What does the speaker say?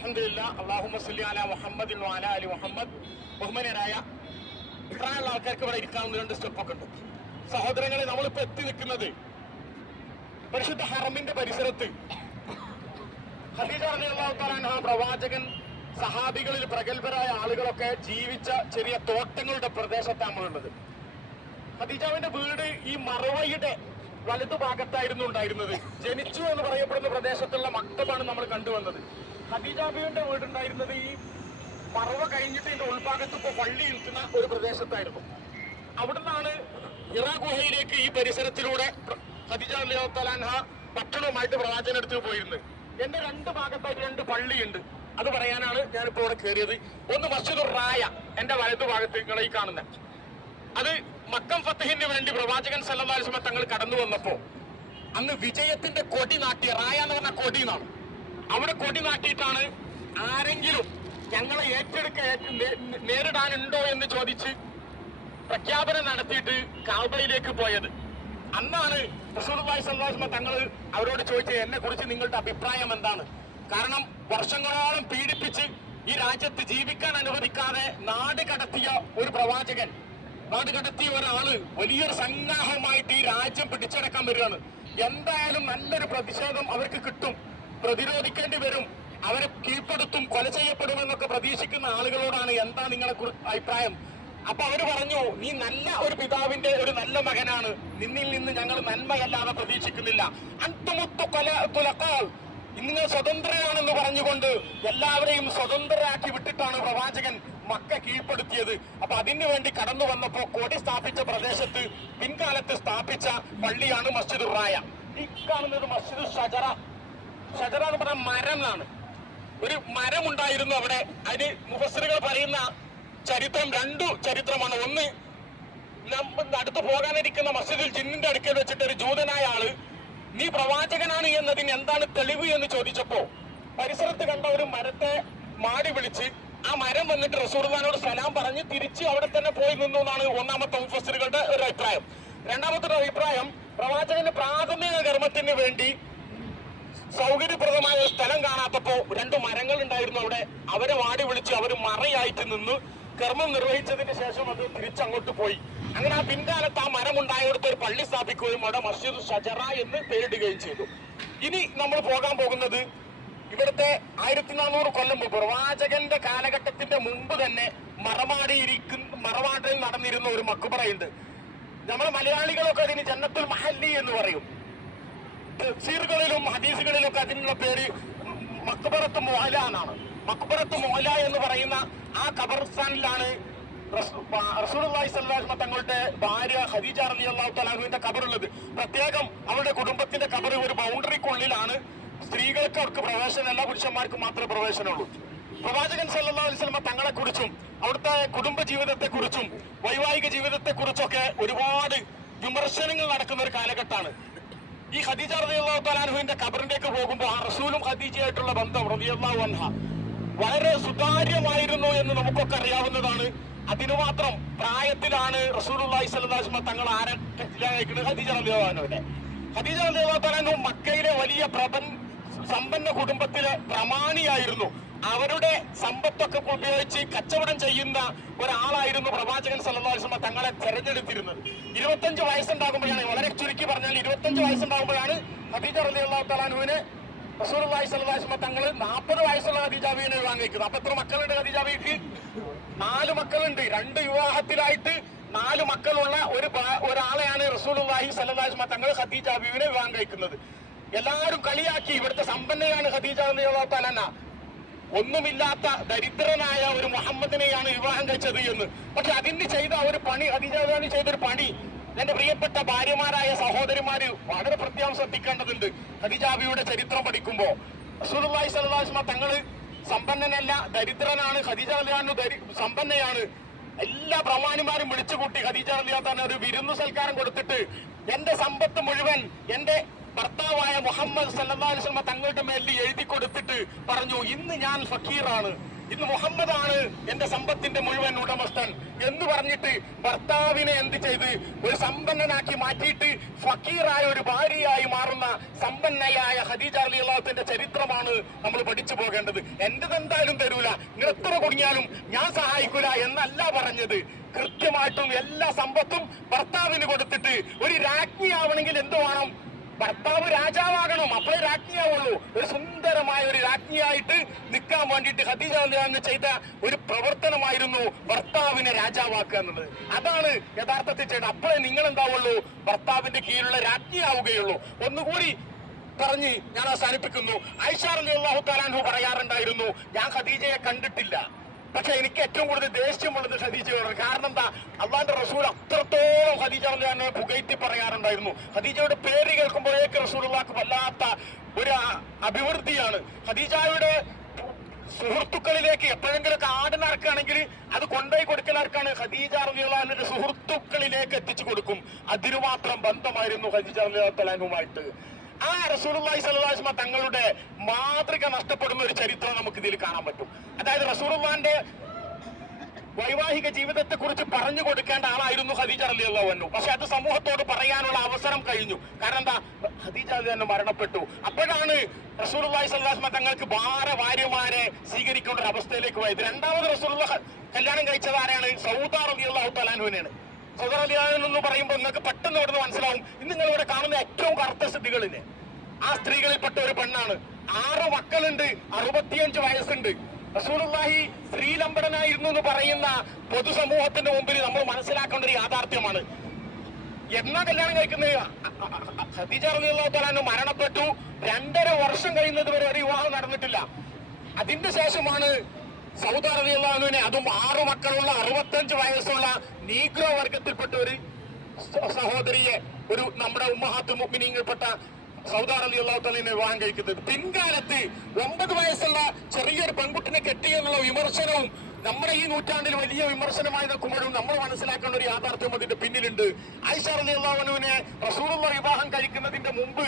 അൽഹംദുലില്ലാഹ് അല്ലാഹുമ്മ സ്വല്ലി അലാ മുഹമ്മദിൻ വഅലാ അലി മുഹമ്മദ്. ബഹുമാനരായ ഇത്രയുള്ള ആൾക്കാർക്ക് ഇവിടെ ഇരിക്കാവുന്ന 2 സ്റ്റെപ്പൊക്കെ ഉണ്ട്. സഹോദരങ്ങളെ, നമ്മളിപ്പോ എത്തി നിൽക്കുന്നത് പരിശുദ്ധ ഹറമിന്റെ പരിസരത്ത് ഖദീജ റളിയല്ലാഹു തആല അൻഹ പ്രവാചകൻ, സഹാബികളിൽ പ്രഗത്ഭരായ ആളുകളൊക്കെ ജീവിച്ച ചെറിയ തോട്ടങ്ങളുടെ പ്രദേശത്താണ് നമ്മളുള്ളത്. ഖദീജാവിന്റെ വീട് ഈ മറവയുടെ വലതുഭാഗത്തായിരുന്നു ഉണ്ടായിരുന്നത്. ജനിച്ചു എന്ന് പറയപ്പെടുന്ന പ്രദേശത്തുള്ള മക്തബാണ് നമ്മൾ കണ്ടുവന്നത്. ഖദീജാബിയുടെ വീടുണ്ടായിരുന്നത് ഈ മറവ കഴിഞ്ഞിട്ട് ഇതിന്റെ ഉൾഭാഗത്ത് ഇപ്പോൾ പള്ളി നിൽക്കുന്ന ഒരു പ്രദേശത്തായിരുന്നു. അവിടുന്നാണ് ഹിറാ ഗുഹയിലേക്ക് ഈ പരിസരത്തിലൂടെ ഖദീജ റളിയല്ലാഹു തആല അൻഹ ഭക്ഷണവുമായിട്ട് പ്രവാചകൻ എടുത്ത് പോയിരുന്നത്. എന്റെ 2 ഭാഗത്തായിട്ട് 2 പള്ളിയുണ്ട്. അത് പറയാനാണ് ഞാനിപ്പോൾ ഇവിടെ കയറിയത്. ഒന്ന് മസ്ജിദുർ റായ, എന്റെ വലതുഭാഗത്ത് നിങ്ങളെ ഈ കാണുന്ന അത് മക്കം ഫത്തഹിന് വേണ്ടി പ്രവാചകൻ സല്ലല്ലാഹു അലൈഹി വസല്ലം തങ്ങൾ കടന്നു വന്നപ്പോ അന്ന് വിജയത്തിന്റെ കൊടി നാട്ടിയ, റായ എന്ന് പറഞ്ഞ കൊടി എന്നാണ്. അവിടെ കൊടി നാട്ടിയിട്ടാണ് ആരെങ്കിലും ഞങ്ങളെ നേരിടാനുണ്ടോ എന്ന് ചോദിച്ച് പ്രഖ്യാപനം നടത്തിയിട്ട് കാബയിലേക്ക് പോയത്. അന്നാണ് റസൂലുള്ളാഹി സ്വല്ലല്ലാഹു അലൈഹി വസല്ലം തങ്ങൾ അവരോട് ചോദിച്ചത്, എന്നെ കുറിച്ച് നിങ്ങളുടെ അഭിപ്രായം എന്താണ്? കാരണം വർഷങ്ങളോളം പീഡിപ്പിച്ച് ഈ രാജ്യത്ത് ജീവിക്കാൻ അനുവദിക്കാതെ നാട് കടത്തിയ ഒരു പ്രവാചകൻ, നാട് കടത്തിയ ഒരാള് വലിയൊരു സന്നാഹമായിട്ട് ഈ രാജ്യം പിടിച്ചടക്കാൻ വരികയാണ്. എന്തായാലും നല്ലൊരു പ്രതിഷേധം അവർക്ക് കിട്ടും, പ്രതിരോധിക്കേണ്ടി വരും, അവരെ കീഴ്പ്പെടുത്തും, കൊല ചെയ്യപ്പെടുമെന്നൊക്കെ പ്രതീക്ഷിക്കുന്ന ആളുകളോടാണ് എന്താ നിങ്ങളെ അഭിപ്രായം? അപ്പൊ അവര് പറഞ്ഞു, നീ നല്ല ഒരു പിതാവിന്റെ ഒരു നല്ല മകനാണ്, നിന്നിൽ നിന്ന് ഞങ്ങൾ നന്മയല്ലാതെ പ്രതീക്ഷിക്കുന്നില്ല. നിങ്ങൾ സ്വതന്ത്രരാണെന്ന് പറഞ്ഞുകൊണ്ട് എല്ലാവരെയും സ്വതന്ത്രരാക്കി വിട്ടിട്ടാണ് പ്രവാചകൻ മക്ക കീഴ്പ്പെടുത്തിയത്. അപ്പൊ അതിനു വേണ്ടി കടന്നു വന്നപ്പോ കൊടി സ്ഥാപിച്ച പ്രദേശത്ത് പിൻകാലത്ത് സ്ഥാപിച്ച പള്ളിയാണ് മസ്ജിദുർ റായ. ഈ കാണുന്നത് മസ്ജിദ് ഷജറ. ഷജറ എന്ന് പറഞ്ഞ മരം എന്നാണ്. ഒരു മരം ഉണ്ടായിരുന്നു അവിടെ. അതിന് മുഫസ്സിറുകൾ പറയുന്ന ചരിത്രം 2 ചരിത്രമാണ്. ഒന്ന്, അടുത്ത് പോകാനിരിക്കുന്ന മസ്ജിദുൽ ജിന്നിന്റെ അടുക്കൽ വെച്ചിട്ട് ഒരു ജൂതനായ ആള്, നീ പ്രവാചകനാണ് എന്നതിന് എന്താണ് തെളിവ് എന്ന് ചോദിച്ചപ്പോ പരിസരത്ത് കണ്ട ഒരു മരത്തെ മാടി വിളിച്ച് ആ മരം വന്നിട്ട് റസൂലുള്ളാഹിനോട് സലാം പറഞ്ഞ് തിരിച്ച് അവിടെ തന്നെ പോയി നിന്നു എന്നാണ് ഒന്നാമത്തെ മുഫസ്സിറുകളുടെ ഒരു അഭിപ്രായം. രണ്ടാമത്തെ അഭിപ്രായം, പ്രവാചകന്റെ പ്രാഥമിക കർമ്മത്തിന് വേണ്ടി സൗകര്യപ്രദമായ സ്ഥലം കാണാത്തപ്പോ 2 മരങ്ങൾ ഉണ്ടായിരുന്നു അവിടെ. അവരെ വാടി വിളിച്ച് അവർ മറയായിട്ട് നിന്ന് കർമ്മം നിർവഹിച്ചതിന് ശേഷം അത് തിരിച്ചങ്ങോട്ട് പോയി. അങ്ങനെ ആ പിൻകാലത്ത് ആ മരം ഉണ്ടായടുത്ത് ഒരു പള്ളി സ്ഥാപിക്കുകയും അവിടെ മസ്ജിദ് ഷജറ എന്ന് പേരിടുകയും ചെയ്തു. ഇനി നമ്മൾ പോകാൻ പോകുന്നത് ഇവിടുത്തെ 1400 കൊല്ലം മുമ്പ്, പ്രവാചകന്റെ കാലഘട്ടത്തിന്റെ മുമ്പ് തന്നെ മറമാടിൽ നടന്നിരുന്ന ഒരു മക്ബറയുണ്ട്. നമ്മളെ മലയാളികളൊക്കെ അതിന് ജന്നത്തുൽ മഹല്ലി എന്ന് പറയും. തഫ്സീറുകളിലും ഹദീസുകളിലും ഒക്കെ അതിനുള്ള പേര് മക്ബറത്ത് മുഅല എന്നാണ്. മക്ബറത്ത് മുഅല എന്ന് പറയുന്ന ആ ഖബർസ്ഥാനിലാണ് റസൂലുള്ളാഹി സ്വല്ലല്ലാഹു അലൈഹി വസല്ലം തങ്ങളുടെ ഭാര്യ ഖദീജ റളിയല്ലാഹു തആല അൻഹയുടെ ഖബറുള്ളത്. പ്രത്യേകം അവരുടെ കുടുംബത്തിന്റെ ഖബർ ഒരു ബൗണ്ടറിക്കുള്ളിലാണ്. സ്ത്രീകൾക്ക് അവർക്ക് പ്രവേശനമല്ല, പുരുഷന്മാർക്ക് മാത്രമേ പ്രവേശനമുള്ളൂ. പ്രവാചകൻ സല്ലല്ലാഹു അലൈഹി വസല്ലം തങ്ങളെ കുറിച്ചും അവിടുത്തെ കുടുംബ ജീവിതത്തെ കുറിച്ചും വൈവാഹിക ജീവിതത്തെ കുറിച്ചൊക്കെ ഒരുപാട് വിമർശനങ്ങൾ നടക്കുന്ന ഒരു കാലഘട്ടമാണ്. ഈ ഖദീജ റളിയല്ലാഹു തആല അൻഹയുടെ ഖബറിലേക്ക് പോകുമ്പോൾ ആ റസൂലും ഖദീജയായിട്ടുള്ള ബന്ധം റളിയല്ലാഹു അൻഹ വളരെ സുതാര്യമായിരുന്നു എന്ന് നമുക്കൊക്കെ അറിയാവുന്നതാണ്. അതിനു മാത്രം പ്രായത്തിലാണ് റസൂലുള്ളാഹി സ്വല്ലല്ലാഹു അലൈഹി വസല്ലം തങ്ങൾ ആരംഭിക്കുന്നത് ഖദീജ റളിയല്ലാഹു അൻഹയുടെ. ഖദീജ റളിയല്ലാഹു തആല അൻഹ മക്കയിലെ വലിയ സമ്പന്ന കുടുംബത്തിലെ പ്രമാണിയായിരുന്നു. അവരുടെ സമ്പത്തൊക്കെ ഉപയോഗിച്ച് കച്ചവടം ചെയ്യുന്ന ഒരാളായിരുന്നു പ്രവാചകൻ സല്ലല്ലാഹു അലൈഹി വസല്ലം തങ്ങളെ തെരഞ്ഞെടുത്തിരുന്നത്. 25 വയസ്സുണ്ടാകുമ്പോഴാണ്, വളരെ ചുരുക്കി പറഞ്ഞാൽ 25 വയസ്സുണ്ടാകുമ്പോഴാണ് ഖദീജ റളിയല്ലാഹു തആല അൻഹയെ റസൂലുള്ളാഹി സ്വല്ലല്ലാഹു അലൈഹി വസല്ലം തങ്ങൾ 40 വയസ്സുള്ള ഖദീജാബിയെ വിവാഹം കഴിക്കുന്നത്. അപ്പൊ എത്ര മക്കളുണ്ട് ഖദീജാബിക്ക്? 4 മക്കളുണ്ട്. 2 വിവാഹത്തിലായിട്ട് 4 മക്കളുള്ള ഒരാളെയാണ് റസൂലുള്ളാഹി സ്വല്ലല്ലാഹു അലൈഹി വസല്ലം തങ്ങൾ ഖദീജാബിയെ വിവാഹം കഴിക്കുന്നത്. എല്ലാവരും കളിയാക്കി, ഇവിടുത്തെ സമ്പന്നയാണ് ഖദീജ റളിയല്ലാഹു തആല അൻഹ, ഒന്നുമില്ലാത്ത ദരിദ്രനായ ഒരു മുഹമ്മദിനെയാണ് വിവാഹം കഴിച്ചത് എന്ന്. പക്ഷെ അതിന് ചെയ്ത ഒരു പണി, ഖദീജ ചെയ്തൊരു പണി എന്റെ പ്രിയപ്പെട്ട ഭാര്യമാരായ സഹോദരിമാര് വളരെ പ്രത്യേകം ശ്രദ്ധിക്കേണ്ടതുണ്ട്. ഖദീജാബിയുടെ ചരിത്രം പഠിക്കുമ്പോ റസൂലുള്ളാഹി സ്വല്ലല്ലാഹു അലൈഹി വസല്ലം തങ്ങള് സമ്പന്നനല്ല, ദരിദ്രനാണ്. ഖദീജ റളിയല്ലാഹു അൻഹ സമ്പന്നയാണ്. എല്ലാ പ്രമാണിമാരും വിളിച്ചുകൂട്ടി ഖദീജ റളിയല്ലാഹു അൻഹ ഒരു വിരുന്നു സൽക്കാരം കൊടുത്തിട്ട് എന്റെ സമ്പത്ത് മുഴുവൻ എന്റെ ഭർത്താവായ മുഹമ്മദ് സല്ലല്ലാഹു അലൈഹി വസല്ലം തങ്ങളുടെ മേലിൽ എഴുതി കൊടുത്തിട്ട് പറഞ്ഞു, ഇന്ന് ഞാൻ ഫക്കീറാണ്, ഇന്ന് മുഹമ്മദാണ് എന്റെ സമ്പത്തിന്റെ മുഴുവൻ ഉടമസ്ഥൻ എന്ന് പറഞ്ഞിട്ട് ഭർത്താവിനെ എന്ത് ചെയ്ത് ഒരു സമ്പന്നനാക്കി മാറ്റിയിട്ട് ഫക്കീറായ ഒരു ഭാര്യയായി മാറുന്ന സമ്പന്നയായ ഖദീജ റളിയല്ലാഹുവിന്റെ ചരിത്രമാണ് നമ്മൾ പഠിച്ചു പോകേണ്ടത്. എന്റെതെന്തായാലും തരൂല, നിങ്ങൾ എത്ര കുടുങ്ങിയാലും ഞാൻ സഹായിക്കൂല എന്നല്ല പറഞ്ഞത്. കൃത്യമായിട്ടും എല്ലാ സമ്പത്തും ഭർത്താവിന് കൊടുത്തിട്ട് ഒരു രാജ്ഞിയാവണമെങ്കിൽ എന്ത് വേണം? ഭർത്താവ് രാജാവാകണം, അപ്പോഴേ രാജ്ഞിയാവുള്ളൂ. ഒരു സുന്ദരമായ ഒരു രാജ്ഞിയായിട്ട് നിൽക്കാൻ വേണ്ടിയിട്ട് ഖദീജ റളിയല്ലാഹു ചെയ്ത ഒരു പ്രവർത്തനമായിരുന്നു ഭർത്താവിനെ രാജാവാക്കുക എന്നുള്ളത്. അതാണ് യഥാർത്ഥത്തിൽ ചെയ്യേണ്ടത്. അപ്പോഴേ നിങ്ങൾ എന്താവുള്ളൂ? ഭർത്താവിന്റെ കീഴിലുള്ള രാജ്ഞിയാവുകയുള്ളൂ. ഒന്നുകൂടി പറഞ്ഞ് ഞാൻ അവസാനിപ്പിക്കുന്നു. ആയിഷ റളിയല്ലാഹു തആല അൻഹ പറയാറുണ്ടായിരുന്നു, ഞാൻ ഖദീജയെ കണ്ടിട്ടില്ല, പക്ഷെ എനിക്ക് ഏറ്റവും കൂടുതൽ ദേഷ്യമുള്ളത് ഖദീജയോടാണ്. കാരണം എന്താ? അള്ളാന്റെ റസൂൽ അത്രത്തോളം ഖദീജ റളിയല്ലാഹുവിനെ പുകഴ്ത്തി പറയാറുണ്ടായിരുന്നു. ഖദീജയുടെ പേര് കേൾക്കുമ്പോഴേക്ക് റസൂലുള്ളാഹിക്ക് വല്ലാത്ത ഒരു അഭിവൃദ്ധിയാണ്. ഖദീജയുടെ സുഹൃത്തുക്കളിലേക്ക് എപ്പോഴെങ്കിലൊക്കെ ആട് നടക്കുകയാണെങ്കിൽ അത് കൊണ്ടുപോയി കൊടുക്കലാർക്കാണ്? ഖദീജ റളിയല്ലാഹു അൻഹയുടെ സുഹൃത്തുക്കളിലേക്ക് എത്തിച്ചു കൊടുക്കും. അതിനുമാത്രം ബന്ധമായിരുന്നു ഖദീജ റളിയല്ലാഹു അൻഹയുമായിട്ട്. ആ റസൂലുള്ളാഹി സ്വല്ലല്ലാഹു അലൈഹി വസല്ലം തങ്ങളുടെ മാതൃക നഷ്ടപ്പെടുന്ന ഒരു ചരിത്രം നമുക്ക് ഇതിൽ കാണാൻ പറ്റും. അതായത് റസൂലുള്ളാഹിന്റെ വൈവാഹിക ജീവിതത്തെ കുറിച്ച് പറഞ്ഞു കൊടുക്കേണ്ട ആളായിരുന്നു ഖദീജ റളിയല്ലാഹു അൻഹ. പക്ഷെ അത് സമൂഹത്തോട് പറയാനുള്ള അവസരം കഴിഞ്ഞു. കാരണം എന്താ? ഖദീജ റളിയല്ലാഹു അൻഹ മരണപ്പെട്ടു. അപ്പോഴാണ് റസൂലുള്ളാഹി സ്വല്ലല്ലാഹു അലൈഹി വസല്ലം തങ്ങൾക്ക് ഭാര്യമാരെ സ്വീകരിക്കേണ്ട ഒരു അവസ്ഥയിലേക്ക് പോയത്. രണ്ടാമത് റസൂലുള്ളാഹി കല്യാണം കഴിച്ചത് ആരാണ്? സൗദ റളിയല്ലാഹു തആല അൻഹയാണ്. സൗദ റളിയല്ലാഹു അൻഹ എന്ന് പറയുമ്പോൾ നിങ്ങൾക്ക് പെട്ടെന്ന് ഇവിടുന്ന് മനസ്സിലാവും, ഇന്ന് നിങ്ങൾ ഇവിടെ കാണുന്ന ഏറ്റവും കറുത്ത സ്ത്രീകളില്ലേ, ആ സ്ത്രീകളിൽപ്പെട്ട ഒരു പെണ്ണാണ്. 6 മക്കളുണ്ട്, 65 വയസ്സുണ്ട്. റസൂലുള്ളാഹി സ്ത്രീലംബടനായിരുന്നു എന്ന് പറയുന്ന പൊതുസമൂഹത്തിന്റെ മുമ്പിൽ നമ്മൾ മനസ്സിലാക്കേണ്ട ഒരു യാഥാർത്ഥ്യമാണ്. എന്നാ കല്യാണം കഴിക്കുന്നത്? ഖദീജ റളിയല്ലാഹു തആല അൻഹ മരണപ്പെട്ടു. 2.5 വർഷം കഴിയുന്നത് വരെ ഒരു വിവാഹം നടന്നിട്ടില്ല. അതിന്റെ ശേഷമാണ് സൗദ റളിയല്ലാഹു അൻഹുവിനെ, അതും 6 മക്കളുള്ള 65 വയസ്സുള്ള നീഗ്രോ വർഗത്തിൽപ്പെട്ട ഒരു സഹോദരിയെ, ഒരു നമ്മുടെ ഉമ്മഹാത്തുൽ മുഅ്മിനീങ്ങളിൽപ്പെട്ട സൗദ റളിയല്ലാഹു തആലയെ വിവാഹം കഴിക്കുന്നത്. പിൻകാലത്ത് 9 വയസ്സുള്ള ചെറിയൊരു പെൺകുട്ടിനെ കെട്ടിയെന്നുള്ള വിമർശനവും നമ്മുടെ ഈ നൂറ്റാണ്ടിൽ വലിയ വിമർശനമായി നിൽക്കുമ്പോഴും നമ്മൾ മനസ്സിലാക്കേണ്ട ഒരു യാഥാർത്ഥ്യം അതിന്റെ പിന്നിലുണ്ട്. ആയിഷ റളിയല്ലാഹു അൻഹയെ റസൂലുള്ളാഹി വിവാഹം കഴിക്കുന്നതിന്റെ മുമ്പ്